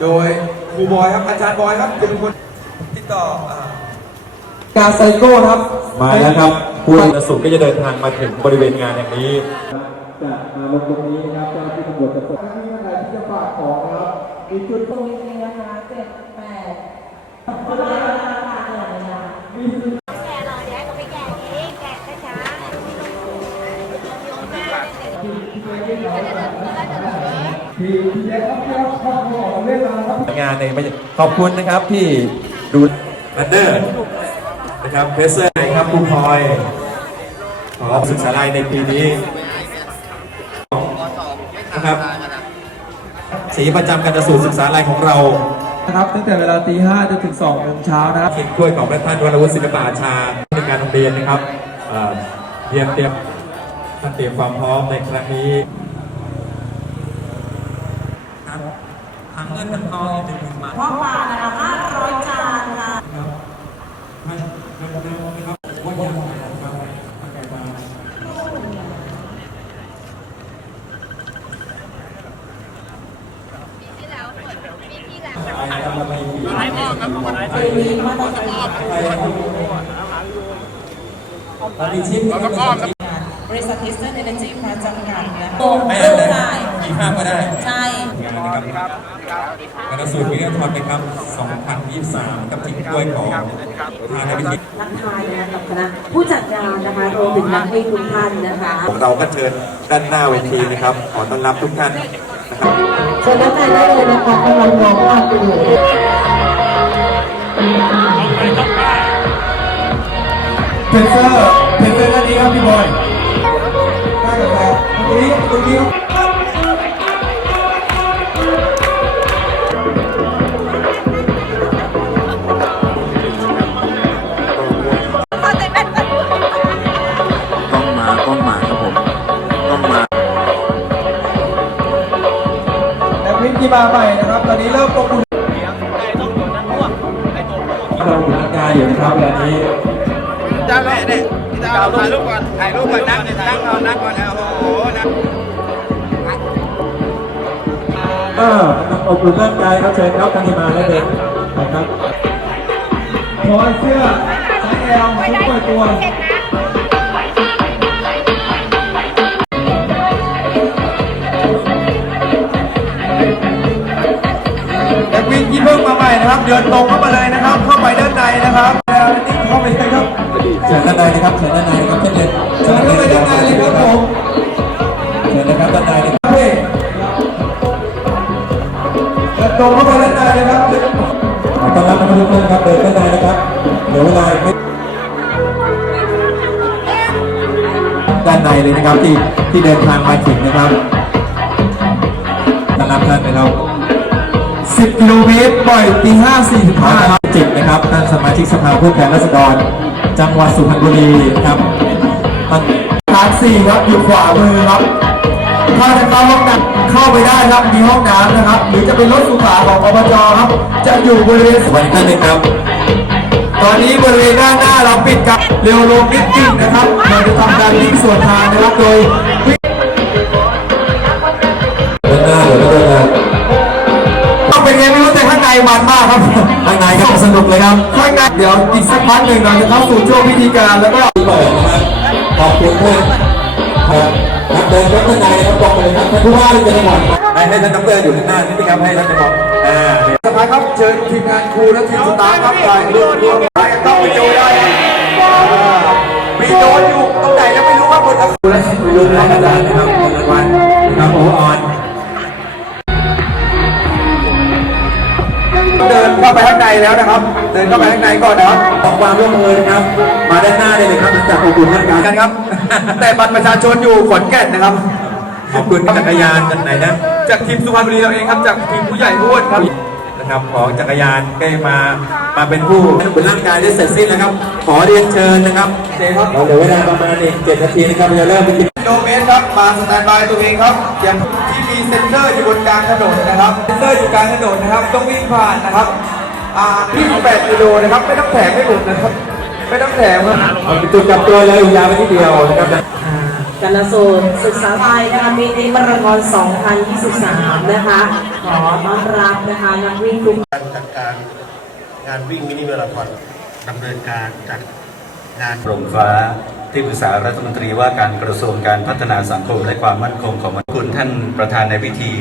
โดยครูบอยครับอาจารย์บอยครับจะเป็นคนติดต่ออ่าการไซโก้ครับ มาแล้วครับผู้นสุขก็จะเดินทางมาถึงบริเวณงานอย่างนี้จะมาลงตรงนี้นะครับเจ้าหน้าที่ตำรวจจะตกที่ท่านใดที่จะฝากของนะครับมีจุดตรงจริงๆนะคะเจ็ดแปดเพราะว่าราคาเลยนะแกะรอเดี๋ยวให้เขาไปแกะเองแกะช้าๆโยนมาทีทีแรกครับที่เราเข้าของเล่นมาครับ งานในไม่ใช่ขอบคุณนะครับที่ดูรันเดอร์นะครับเพรสเซอร์นะครับคุณพลอยขอศึกษาลัยในปีนี้นะครับสีประจำการสูตรศึกษาลัยของเรานะครับตั้งแต่เวลาตีห้าจนถึงสองโมงเช้านะครับทีมถ้วยของพระท่านวรวุฒิศิลปอาชาในการโรงเรียนนะครับเอ่อเตรียมเตรียมท่านเตรียมความพร้อมในครั้งนี้ครับทาง เงินทางทองอีกหนึ่งหมื่นบาทพ่อปลานะคะห้าร้อยจานค่ะบริษัท Eastern Energy มาจำกัดนะโอ้เริ่มได้กี่ภาพก็ได้ ใช่งานนะครับ กระสูตรวิทยาธรนะครับ 2023 กับทีมถ้วยของทางวิทยทักทายนะคะกับคณะผู้จัดงานนะคะรวมถึงนักวิ่งทุกท่านนะคะของเราก็เชิญด้านหน้าเวทีนะครับ ขอต้อนรับทุกท่านนะครับเชิญด้านในได้เลยนะคะกำลังมองภาพอยู่เพนเซอร์เพนเซอร์ด้านนี้ครับพี่บอยได้กับแฟนตรงนี้ตรงนี้ ที่มาใหม่นะครับ ตอนนี้เริ่มลงทุนเราอยู่ทางกายอยู่นะครับเวลานี้จ้าแม่เนี่ยจ้าถ่ายรูปก่อนถ่ายรูปก่อนนั่งนั่งก่อนนั่งก่อนนะโอ้โหนะเอออบอุ่นร่างกายครับเชิญครับกันที่มาได้เลยนะครับพอยเสื้อไซส์แอลชุดเปิดตัว เดินตรงเข้ามาเลยนะครับ เข้าไปด้านในนะครับแล้วนี่เข้าไปเลยครับเชิญด้านในนะครับเชิญด้านในนะครับเช่นเดียวเดินเข้าไปด้านในเลยครับผมเชิญนะครับด้านในนะครับพี่เดินตรงเข้าไปด้านในเลยครับขอต้อนรับทุกท่านครับเดินด้านในนะครับเดี๋ยวเวลาไม่ด้านในเลยนะครับที่ที่เดินทางมาถึงนะครับต้อนรับท่านนะครับ 10 กิโลเมตรปล่อยตี5ขอต้อนรับจิตนะครับท่านสมาชิกสภาผู้แทนราษฎร จังหวัดสุพรรณบุรีนะครับท่าน45ฐาน4ครับอยู่ขวามือครับถ้าจะเข้าห้องน้ำเข้าไปได้ครับมีห้องน้ำนะครับ หรือจะเป็นรถสุขาของอบจครับ จะอยู่บริเวณสวัสดีท่านหนึ่งครับ ตอนนี้บริเวณด้านหน้าเราปิดครับเร็วลงนิดนึงนะครับเราจะทำการวิ่งสวนทางนะครับโดย ครับข้างในครับสนุกเลยครับข้างในเดี๋ยวอีกสักพักหนึ่งเราจะเข้าสู่ช่วงพิธีการแล้วก็เปิดนะครับขอบคุณท่านครับนักเดินครับท่านนายนครับบอกเลยครับท่านผู้ว่าราชการจังหวัดให้ให้ท่านดรอยู่ข้างหน้านี่นะครับให้ท่านจะบอกอ่าสุดท้ายครับเชิญทีมงานครูและทีมสตาฟครับถ่ายรวมรวมถ่ายกันต้องไปดูได้มีโดนอยู่ตรงไหนยังไม่รู้ครับบนอาคารและทีมรุ่นรองอาจารย์นะครับรางวัลนะครับโอออน เดินเข้าไปข้างในแล้วนะครับ เดินเข้าไปข้างในก่อนนะครับขอความร่วมมือนะครับ มาด้านหน้าได้เลยครับหลังจากขอบคุณท่านการกันครับ แต่บัตรประชาชนอยู่ขอนแก่นนะครับ ขอบคุณจักรยานจากไหนนะ จากทีมสุพรรณบุรีเราเองครับ จากทีมผู้ใหญ่อ้วนครับ นะครับของจักรยานใกล้มามาเป็นผู้บนร่างกายได้เสร็จสิ้นนะครับ ขอเรียนเชิญนะครับโอเคครับเราเหลือเวลาประมาณอีกเจ็ดนาทีนะครับเราจะเริ่มพิธีกิ โลเมตรครับ มาสแตนบายตัวเองครับอย่างที่มีเซ็นเซอร์อยู่บนกลางถนนนะครับ เซ็นเซอร์อยู่กลางถนนนะครับ ต้องวิ่งผ่านนะครับ อ่า28กิโลนะครับ ไม่ต้องแถมไม่หมดนะครับ ไม่ต้องแถมครับเอาเป็นจุดกลับตัวเลยยาวไปนิดเดียวนะครับอ่ากันสูตรศึกษาไทยนะคะมีนิมาราธอน2023 นะคะ ขอต้อนรับนะคะนักวิ่งทุกการจัดการงานวิ่งมินิมาราธอนดำเนินการจัด งานโปร่งฟ้าที่ปรึกษารัฐมนตรีว่าการกระทรวงการพัฒนาสังคมและความมั่นคงของมนุษย์คุณท่านประธานในพิธี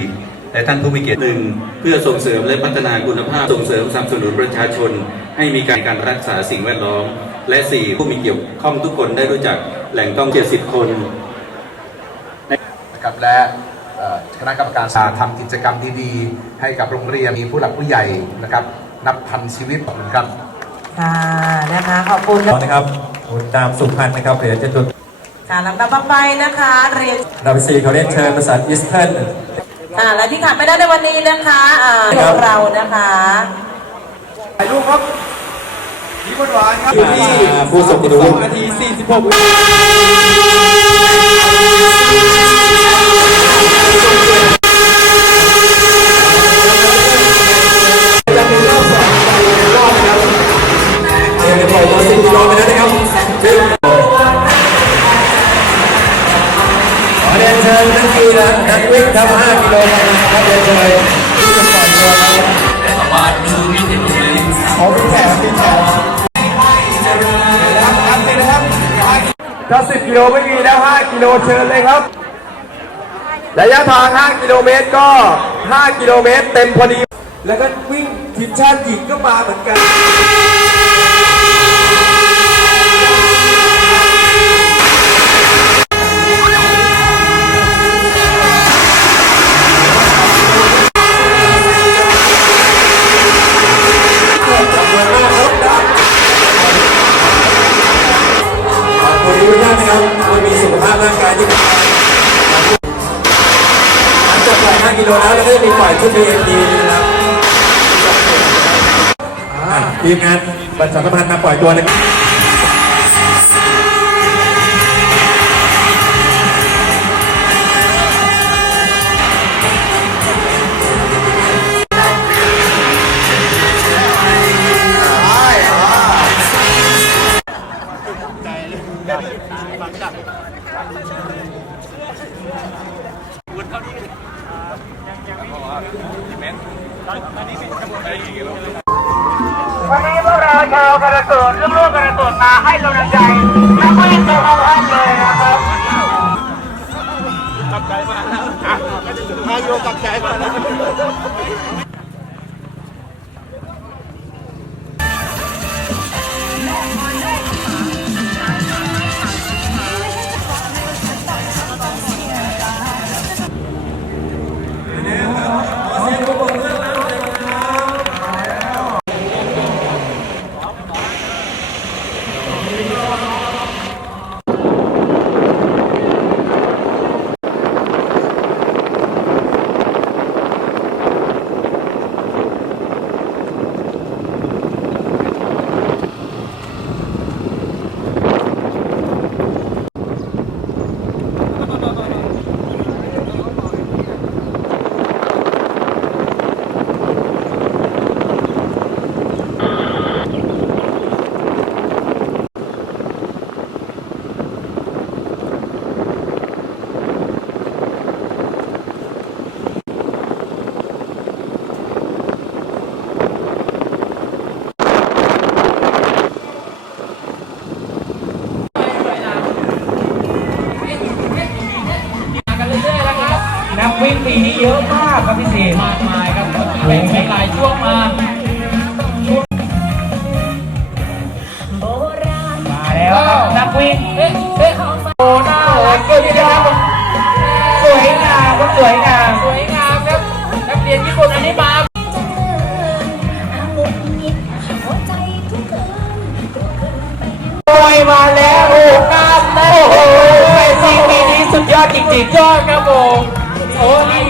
และท่านผู้มีเกียรติหนึ่งเพื่อส่งเสริมและพัฒนาคุณภาพส่งเสริมสนับสนุนประชาชน ให้มีการการรักษาสิ่งแวดล้อม และสี่ผู้มีเกี่ยวข้องทุกคนได้รู้จักแหล่งต้อง 70 คนนะครับและคณะกรรมการสาทำกิจกรรมดีๆ ให้กับโรงเรียนมีผู้หลักผู้ใหญ่นะครับนับพันชีวิตนะครับ ค่ะนะคะ ขอบคุณนะนะครับคุณตามสุพรรณนะครับเดี๋ยวจะจุดค่ะลำดับต่อไปนะคะเรียนดาวิซีเขาเรียนเชิญภาษาอีสเทิร์นอ่าและที่ขาดไม่ได้ในวันนี้นะคะอ่าคขรับองเรานะคะถ่ายรูปครับยิ้มหวานๆครับอยู่ที่ผู้ทรงคุณวุฒิ2นาที46วิ นะครับเรียนเชิญที่จะปล่อยตัวครับขอเป็นแถวเป็นแถวนะครับนับเลยนะครับถ้า10กิโลไม่มีแล้ว5กิโลเชิญเลยครับ ระยะทาง 5 กิโลเมตรก็ 5 กิโลเมตรเต็มพอดี แล้วก็วิ่งทีมชาติหญิงก็มาเหมือนกัน ขอบคุณมากท่านะครับคุณมีสุขภาพร่างกายที่ดีหลังจากปล่อย5กิโลแล้วเราก็จะมีปล่อยชุด BMD นะครับทีมงานบัตรสัมพันธ์มาปล่อยตัวนะครับ มาให้กำลังใจนักวิ่งทุกท่านเลยนะครับกับใจมากมาโยกับใจมากนัก วิ่งปีนี้เยอะมากครับพี่เสมากมายครับแบ่งเป็นหลายช่วงมามาแล้วครับนักวิ่งโอ้หน้าหวานเกินที่แล้วสวยงามครับสวยงามสวยงามครับนักเรียนญี่ปุ่นอันนี้มาโอยมาแล้วโอ้กล้ามโอ้โหเวทีปีนี้สุดยอดจริงๆยอดครับผม โอ้นี่